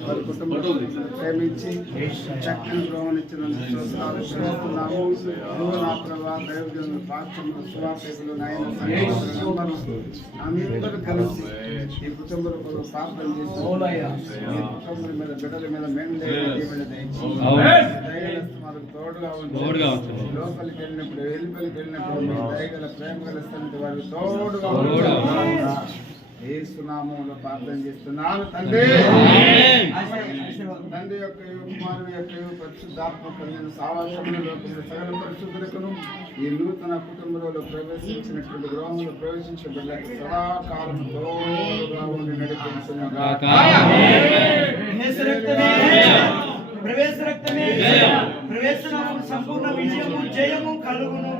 వారి కుటుంబంలో ప్రేమించి చక్కని గృహనిచ్చినందుకు స్తోత్రాలు నా ప్రభా దైవజనులు ప్రార్థనలు సువార్తకులు నాయన అందరూ కలిసి ఈ కుటుంబంలో కూడా ప్రార్థన చేసి ఈ కుటుంబం మీద బిడ్డల మీద మేము మనకు తోడుగా ఉంటుంది లోపలికి వెళ్ళినప్పుడు వెలుపలికి వెళ్ళినప్పుడు మీ దయగల ప్రేమ కలిస్తున్నట్టు వారికి తోడుగా ఏసునామములో ప్రార్థన చేస్తున్నాను తండ్రి. తండ్రి యొక్క కుమారుని యొక్క పరిశుద్ధాత్మ కలిగిన సావాసములో సకల పరిశుద్ధులకును ఈ నూతన కుటుంబంలో ప్రవేశించినటువంటి గృహంలో ప్రవేశించిన బిడ్డలకు సదాకాలం తోడుగా ఉండి నడిపించునుగా. ప్రవేశ సంపూర్ణ విజయము జయము కలుగును.